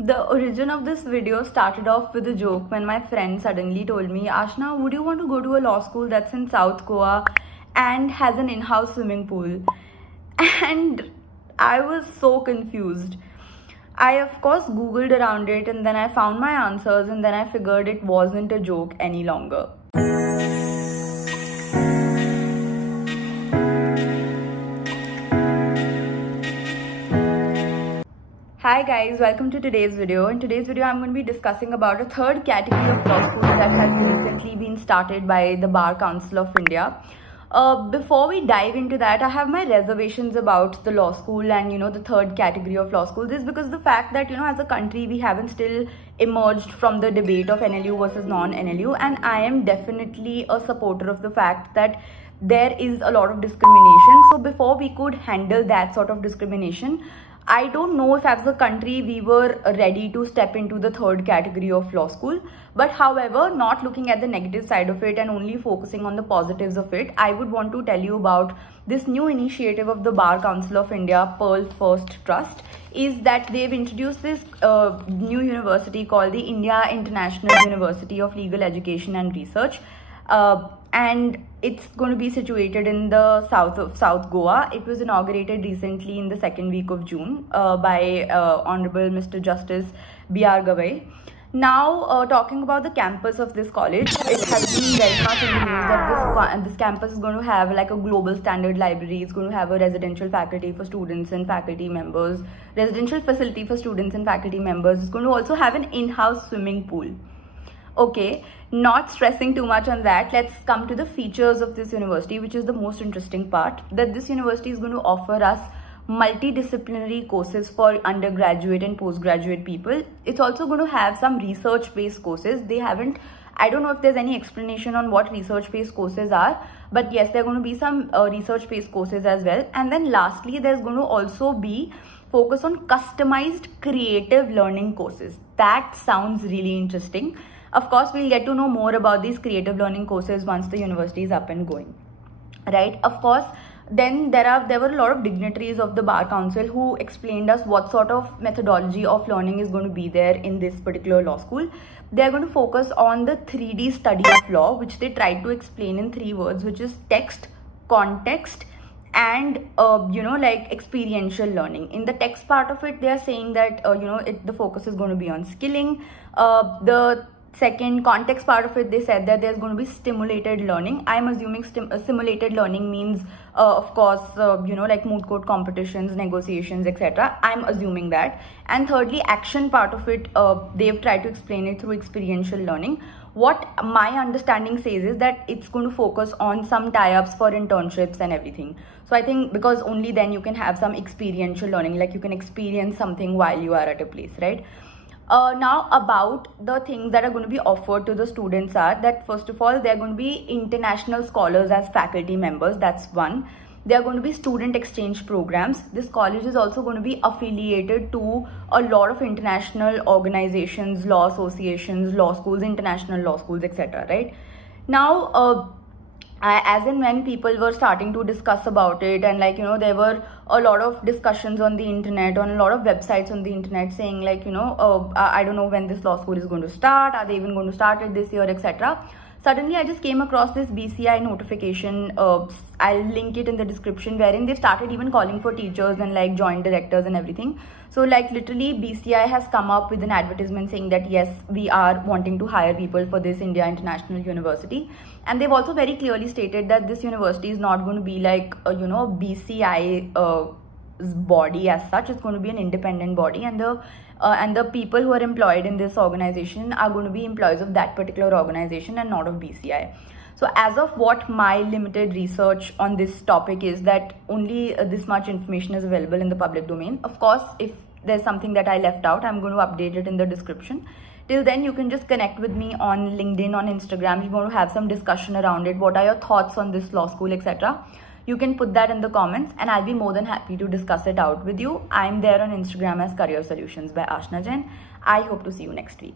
The origin of this video started off with a joke when my friend suddenly told me, Aashna, would you want to go to a law school that's in South Goa and has an in-house swimming pool? And I was so confused. I of course googled around it, and then I found my answers, and then I figured it wasn't a joke any longer. Hi guys, welcome to today's video. In today's video, I'm going to be discussing about a third category of law schools that has recently been started by the Bar Council of India. Before we dive into that, I have my reservations about the law school and the third category of law schools is because the fact that as a country we haven't still emerged from the debate of NLU versus non-NLU, and I am definitely a supporter of the fact that there is a lot of discrimination. So before we could handle that sort of discrimination, I don't know if as a country we were ready to step into the third category of law school. But however, not looking at the negative side of it and only focusing on the positives of it, I would want to tell you about this new initiative of the Bar Council of India, Pearl First Trust, is that they've introduced this new university called the India International University of Legal Education and Research. And it's going to be situated in the south of South Goa. It was inaugurated recently in the second week of June by Honorable Mr. Justice B.R. Gavai. Now, talking about the campus of this college, it has been very much in the news that this campus is going to have like a global standard library. It's going to have a residential faculty for students and faculty members, residential facility for students and faculty members. It's going to also have an in-house swimming pool. Okay, not stressing too much on that, let's come to the features of this university, which is the most interesting part, that this university is going to offer us multidisciplinary courses for undergraduate and postgraduate people. It's also going to have some research-based courses. I don't know if there's any explanation on what research-based courses are, but yes, there are going to be some research-based courses as well. And then lastly, there's going to also be focus on customized creative learning courses. That sounds really interesting. Of course, we'll get to know more about these creative learning courses once the university is up and going, right? Of course, then there were a lot of dignitaries of the Bar Council who explained us what sort of methodology of learning is going to be there in this particular law school. They're going to focus on the 3D study of law, which they tried to explain in 3 words, which is text, context, and like experiential learning. In the text part of it, they are saying that the focus is going to be on skilling. The second context part of it, they said that there's going to be stimulated learning. I'm assuming simulated learning means of course like moot court competitions, negotiations, etc. I'm assuming that. And thirdly, action part of it, they've tried to explain it through experiential learning. What my understanding says is that it's going to focus on some tie-ups for internships and everything. So I think because only then you can have some experiential learning, like you can experience something while you are at a place, right? Now about the things that are going to be offered to the students are that first of all, they're going to be international scholars as faculty members. That's one. There are going to be student exchange programs. This college is also going to be affiliated to a lot of international organizations, law associations, law schools, international law schools, etc. Right? Now, as and when people were starting to discuss about it, and there were a lot of discussions on the internet, on a lot of websites on the internet saying like I don't know when this law school is going to start, are they even going to start it this year, etc. Suddenly I just came across this BCI notification. I'll link it in the description, wherein they started even calling for teachers and like joint directors and everything. So like literally BCI has come up with an advertisement saying that yes, we are wanting to hire people for this India International University. And they've also very clearly stated that this university is not going to be like BCI body as such. It's going to be an independent body, and the people who are employed in this organization are going to be employees of that particular organization and not of BCI. So as of what my limited research on this topic is, that only this much information is available in the public domain. Of course, if there's something that I left out, I'm going to update it in the description. Till then, you can just connect with me on LinkedIn, on Instagram. If you want to have some discussion around it, what are your thoughts on this law school, etc. You can put that in the comments and I'll be more than happy to discuss it out with you. I'm there on Instagram as Career Solutions by Aashna Jain. I hope to see you next week.